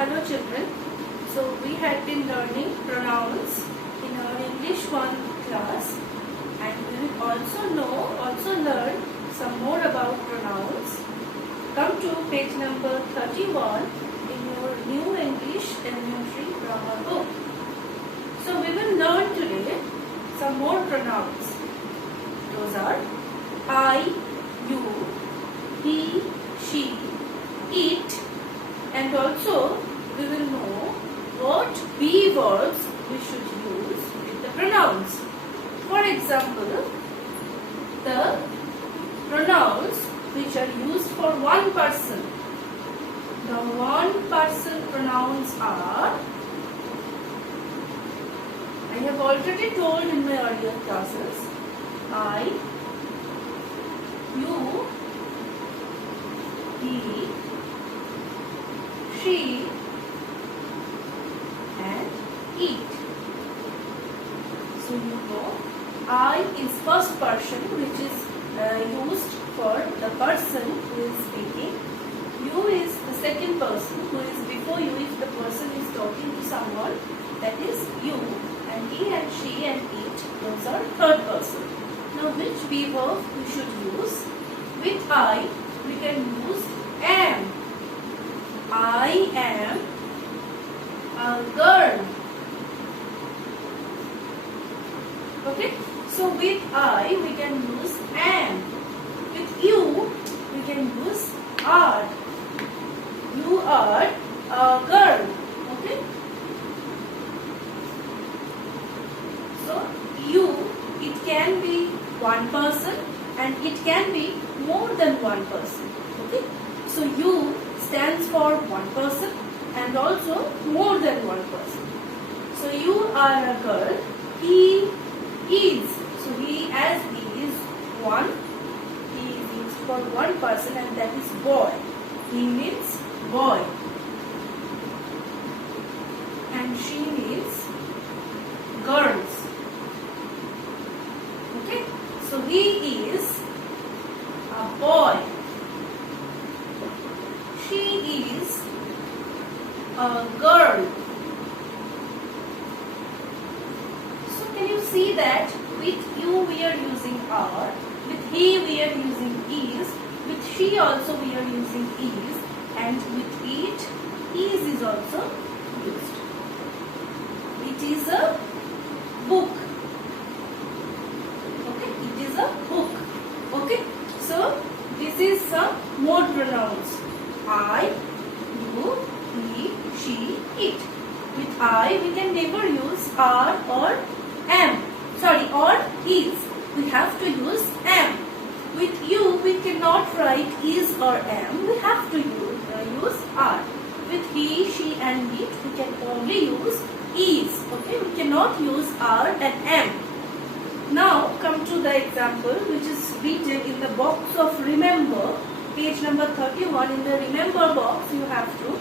Hello children. So we had been learning pronouns in our English 1 class, and we will also learn some more about pronouns. Come to page number 31 in your new English elementary grammar book. So we will learn today some more pronouns. Those are I, you, he, she, it, and also we will know what be verbs we should use with the pronouns. For example, the pronouns which are used for one person. The one person pronouns are, I have already told in my earlier classes, I, you, he, she, and it. So you know, I is first person, which is used for the person who is speaking. You is the second person who is before you if the person is talking to someone, that is you. And he and she and it, those are third person. Now which be verb we should use? With I, we can use am. I am a girl. Okay? So with I, we can use am. With you, we can use are. You are a girl. Okay? So you, it can be one person and it can be more than one person. Okay? So you stands for one person and also more than one person. So you are a girl. He is. So he as he is one. He is for one person and that is boy. He means boy. And she means girls. Okay. So he is a boy. She is a girl. So can you see that with you we are using are, with he we are using is, with she also we are using is, and with it is also used. It is a book. Okay, it is a book. Okay, so this is some more pronouns. I, you, he, she, it. With I, we can never use are or am. Sorry, or is. We have to use am. With you, we cannot write is or am. We have to use are. With he, she, and it, we can only use is. Okay, we cannot use are and am. Now, come to the example which is written in the box of remember. Page number 31, in the remember box you have to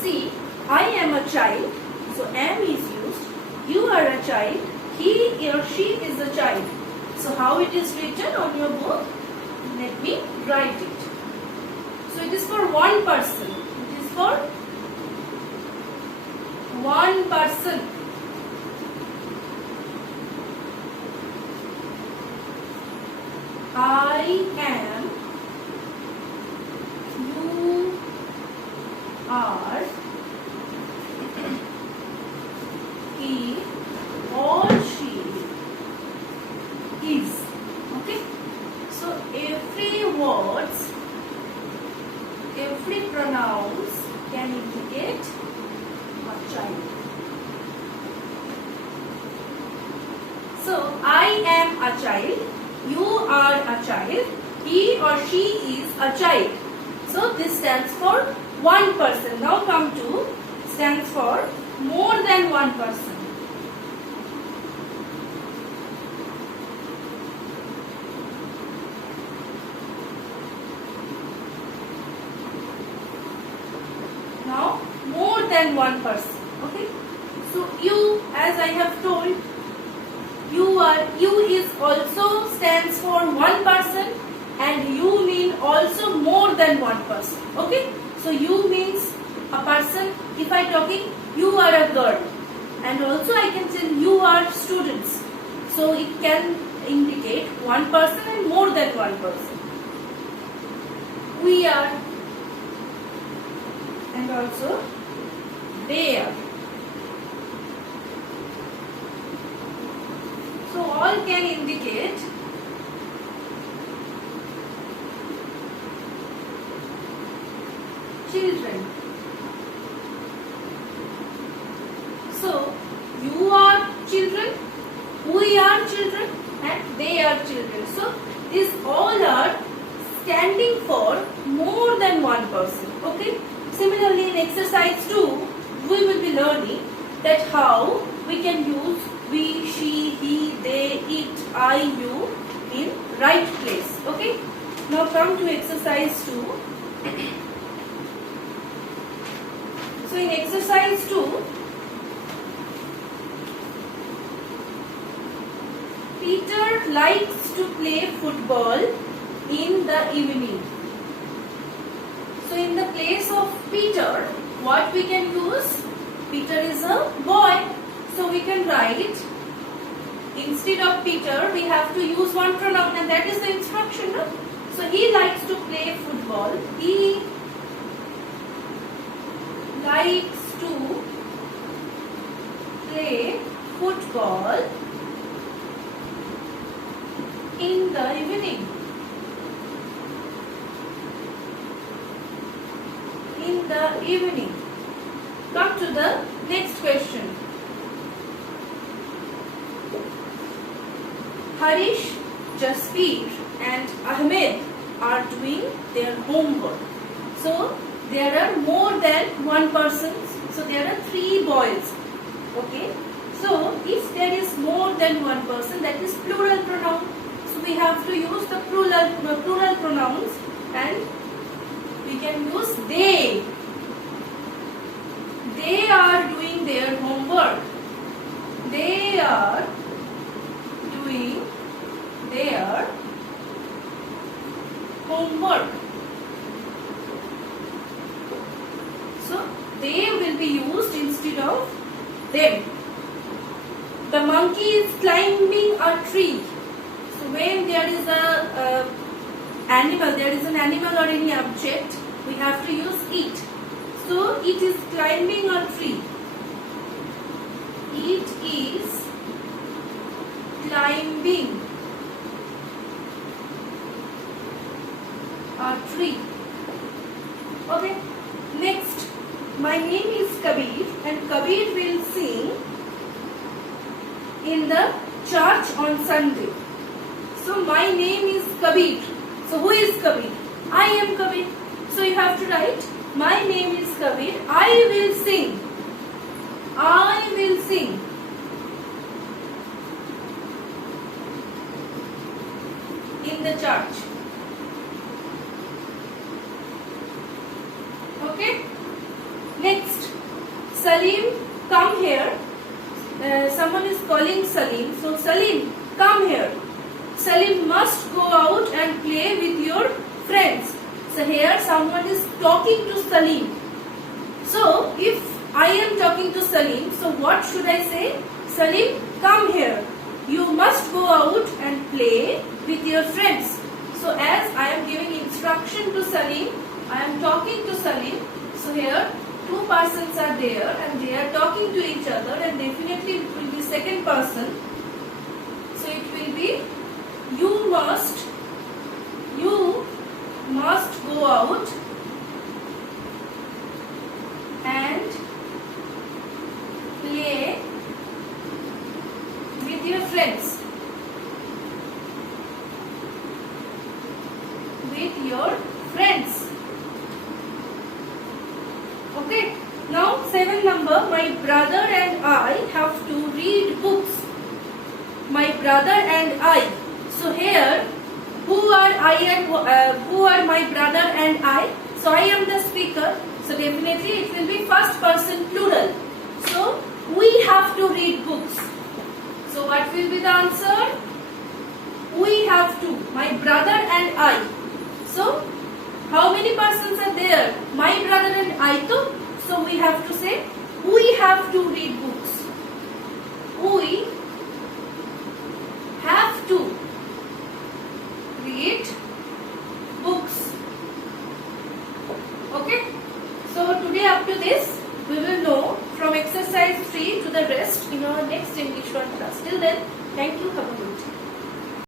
see I am a child, so am is used. You are a child, he or she is a child. So how it is written on your book? Let me write it. So it is for one person. It is for one person. I am, you are, he or she is. Okay? So every words, every pronouns can indicate a child. So I am a child, you are a child, he or she is a child. So this stands for one person. Now come to stands for more than one person. Now more than one person. Okay. So you, as I have told, you is also stands for one person and you mean also more than one person. Okay, so you means a person, if I talking, you are a girl, and also I can say you are students. So it can indicate one person and more than one person. We are, and also they are. So all can indicate children. So you are children, we are children, and they are children. So these all are standing for more than one person. Okay. Similarly, in exercise 2, we will be learning that how we can use we, she, he, they, it, I, you in right place. Okay. Now come to exercise 2. So in exercise 2, Peter likes to play football in the evening. So in the place of Peter, what we can use? Peter is a boy. So we can write, instead of Peter, we have to use one pronoun, and that is the instruction. No? So he likes to play football. He likes to play football in the evening. In the evening. Come to the next question. Harish, Jaspreet and Ahmed are doing their homework. So there are more than one person. So there are 3 boys. Okay. So if there is more than one person, that is plural pronoun. So we have to use the plural pronouns, and we can use they. They are doing their homework. They are doing their homework. So they will be used instead of them. The monkey is climbing a tree. So when there is a animal, there is an animal or any object, we have to use it. So it is climbing a tree. It is climbing a tree. Okay. Next, my name is Kabir, and Kabir will sing in the church on Sunday. So my name is Kabir. So who is Kabir? I am Kabir. So you have to write, my name is Kabir. I will sing. I will sing in the church. Okay. Next, Salim, come here. Someone is calling Salim. So Salim, come here. Salim must go out and play with your friends. So here someone is talking to Salim. So if I am talking to Salim, so what should I say? Salim, come here. You must go out and play with your friends. So as I am giving instruction to Salim, I am talking to Salim. So here 2 persons are there and they are talking to each other, and definitely it will be second person. So it will be you must go out and play with your friends. With your friends. Okay. Now 7 number, my brother and I have to read books. My brother and I. So here, who are I and who are my brother and I? So I am the speaker. So definitely it will be first person plural. So we have to read books. So what will be the answer? We have to. My brother and I. So how many persons are there? My brother and I too. So have to say? We have to read books. We have to read books. Okay? So today up to this, we will know from exercise 3 to the rest in our next English 1 class. Till then, thank you. Have a good day.